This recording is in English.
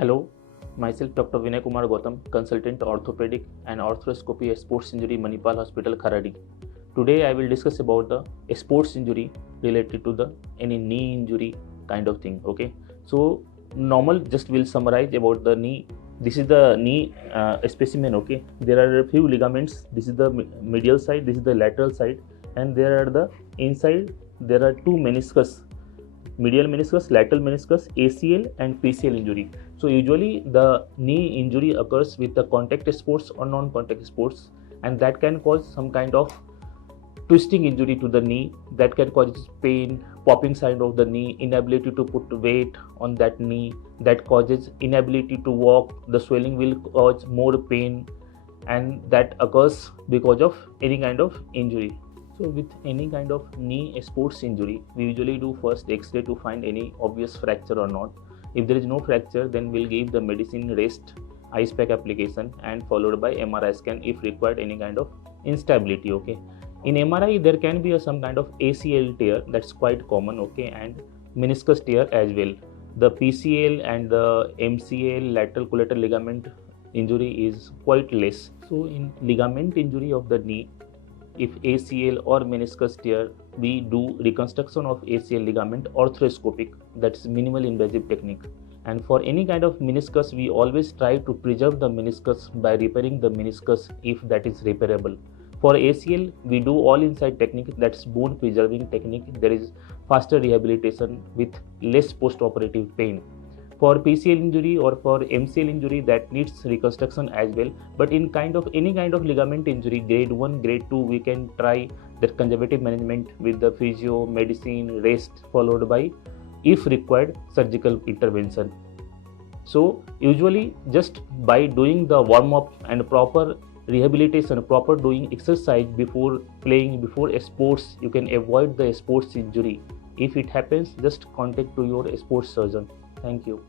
Hello, myself Dr. Vinay Kumar Gautam, consultant orthopedic and arthroscopy at Sports Injury Manipal Hospital, Kharadi. Today I will discuss about the sports injury related to the any knee injury kind of thing. Okay, so normal just will summarize about the knee. This is the knee specimen. Okay, there are a few ligaments. This is the medial side. This is the lateral side, and there are the inside. There are two meniscus, medial meniscus, lateral meniscus, ACL and PCL injury. So usually the knee injury occurs with the contact sports or non-contact sports, and that can cause some kind of twisting injury to the knee, that can cause pain, popping side of the knee, inability to put weight on that knee, that causes inability to walk, the swelling will cause more pain, and that occurs because of any kind of injury. So with any kind of knee sports injury, we usually do first X-ray to find any obvious fracture or not. If there is no fracture, then we'll give the medicine rest, ice pack application, and followed by MRI scan if required any kind of instability. Okay. In MRI, there can be some kind of ACL tear, that's quite common. Okay, and meniscus tear as well. The PCL and the MCL, lateral collateral ligament injury, is quite less. So in ligament injury of the knee, if ACL or meniscus tear, we do reconstruction of ACL ligament arthroscopic, that's minimal invasive technique. And for any kind of meniscus, we always try to preserve the meniscus by repairing the meniscus if that is repairable. For ACL, we do all inside technique, that's bone preserving technique. There is faster rehabilitation with less post-operative pain. For PCL injury or for MCL injury, that needs reconstruction as well. But in any kind of ligament injury, grade 1, grade 2, we can try that conservative management with the physio, medicine, rest, followed by, if required, surgical intervention. So usually just by doing the warm-up and proper rehabilitation, proper doing exercise before playing, before sports, you can avoid the sports injury. If it happens, just contact to your sports surgeon. Thank you.